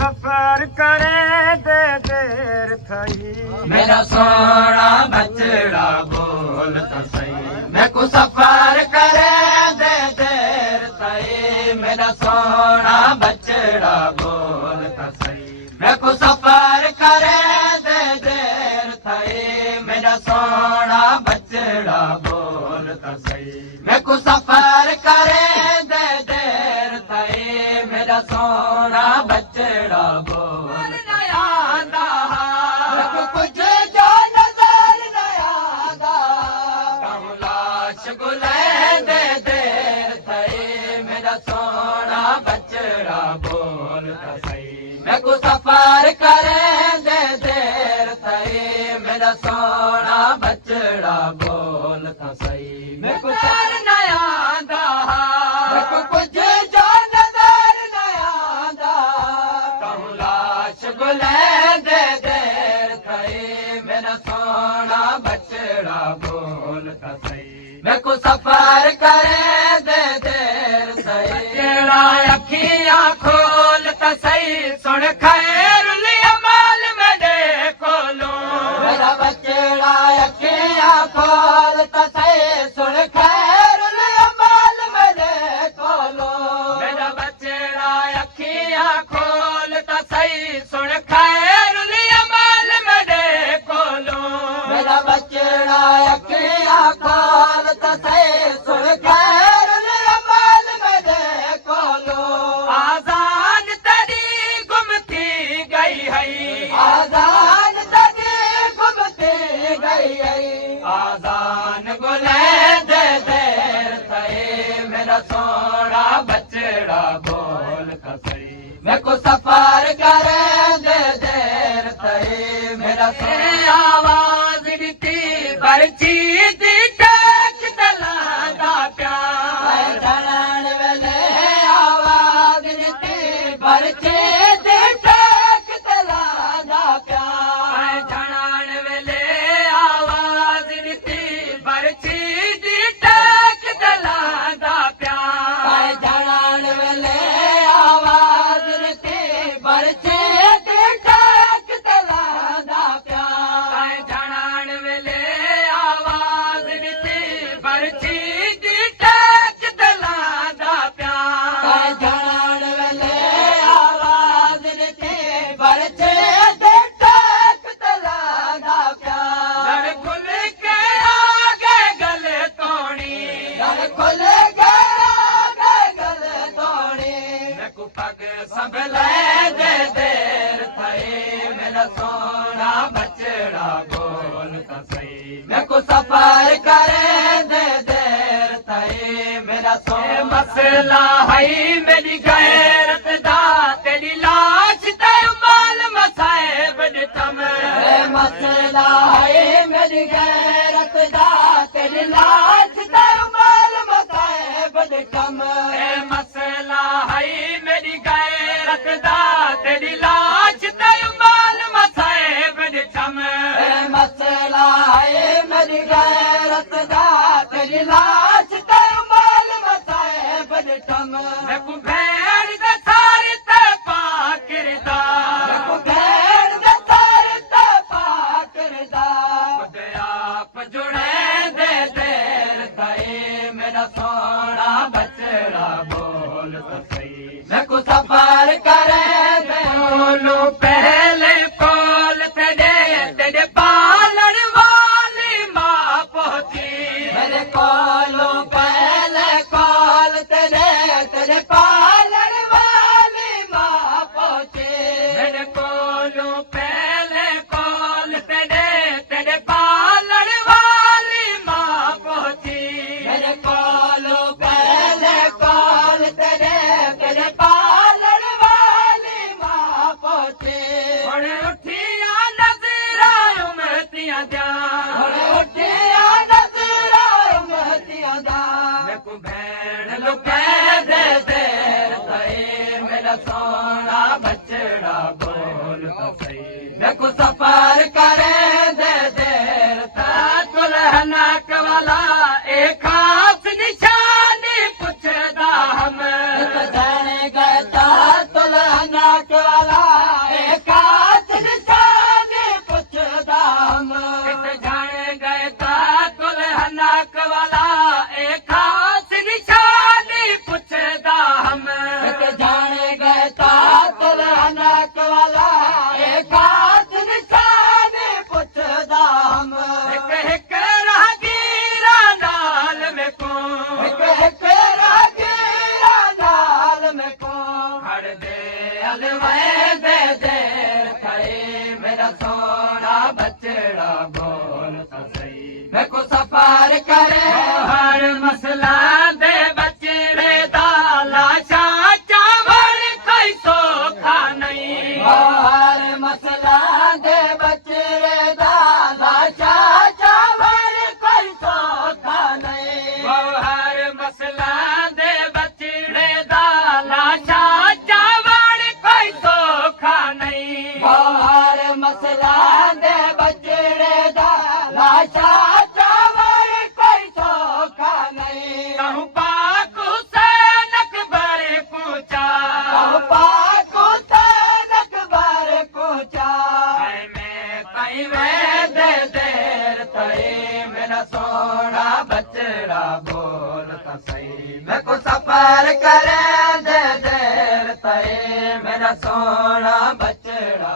सफर करे दे देर थई मेरा सोना बचड़ा बोल तो सही मैं को सफर करे दे देर थई मेरा सोना बचड़ा बोल तो सही मैं को सफर करे दे देर थई मेरा सोना बचड़ा बोल तो सही मैं को सफर करे दे देर थई मेरा सोना बचड़ा बोल नया कुछ जो नजर नया कमलाश गुले दे देर थई मेरा सोना बचड़ा बोल सही मैं को सफर करे दे देर थई मेरा सोना बचड़ा बोल सही मैं को नया कुछ जो नजर नया कमलाश गुले दे देर थई मेरा सोना बचड़ा बोल सही मैं को सफर करे दे देर थई बचड़ा अखियां खोल त सही सुन खैरुल अमाल में देखो लो मेरा बचड़ा अखियां खोल त सही सुन खैरुल अमाल में देखो लो मेरा बचड़ा अखियां खोल त सही सुन खैरुल अमाल में देखो लो मेरा बचड़ा अखियां खोल त सही सुन खैरुल अमाल में देखो लो आजान तेरी गुमती गई है आजान तेरी गुमती गई है आजान गुले दे देर थई मेरा सोना बचड़ा बोल सही मैं को सफर करे दे देर थई मेरा सोना आवाज दी बरची दी टक तलादा प्यार धड़न वेले आवाज दी बरची दी टक तलादा प्यार धड़न वेले आवाज दी बरची दी टक तलादा प्यार धड़न वेले आवाज दी बरची दी टक तलादा प्यार धड़न वेले आवाज दी बरची दी टक तलादा प्यार धड़न वेले आवाज दी बरची दी टक तलादा प्यार लड़ खुल के आगे गले तोड़ी लड़ खुल के आगे गले तोड़ी मैं को पग संभले दे देर थई मेरा सोना बचड़ा बोल सही मैं को सफर करे दे देर थई मेरा सोना मसला है मेरी गैरत दा तेरी लाश ते माल मसाइब दितम मसला है मेरी गैरत दा तेरी लाश ते माल मसाइब दितम मसला है मेरी गैरत दा तेरी लाश ते माल मसाइब दितम मसला है मेरी गैरत दा तेरी लाश ते माल मसाइब दितम मैं को भेड़ दे सारे ते पाकिरदा मैं को भेड़ दे सारे ते पाकिरदा खुद आप जुड़े दे देर थई मेरा सोना बचड़ा बोल सही मैं को सफर करे दे बोलो पहले कॉल तेरे पालन वाली माँ पहुंची मेरे कॉलो पहले कॉल तेरे पालन वाली माँ पहुंची मेरे कॉलो पहले कॉल तेरे पालन वाली माँ पहुंची मेरे कॉलो पहले कॉल तेरे पालन वाली माँ पहुंची उठिया नजरा उमतियां जा उठिया नजरा उमतियां जा मैं को भेड़ लुके दे देर थई मेरा सोना बचड़ा बोल सही मैं को सफर करे दे देर था दुल्हना वाला एक खास निशानी पुछदा हम जाने गए था दुल्हना वाला पाक वाला खास निशान पुछदा हम हिक राहगीरा नाल में को हिक राहगीरा नाल में को खड़ दे अलवे दे देर थे मेरा सोना बचड़ा बोल तो सही मैं को सफर करे हर मसला दे बचड़े दा लाशा चावल कोई सोखा नहीं हर मसला दे बचड़े दा लाशा चावल कोई सोखा नहीं हर मसला दे बचड़े दा लाशा चावल कोई सोखा नहीं हर मसला दे बचड़े दा लाशा चावल कोई सोखा नहीं कहूं पाक हुसैन अकबर पूछा पाक हुसैन अकबर पूछा मैं कई वे दे देर थे मेरा सोना बचड़ा बोल तो सही मैं को सफर करे दे देर थे मेरा सोना बचड़ा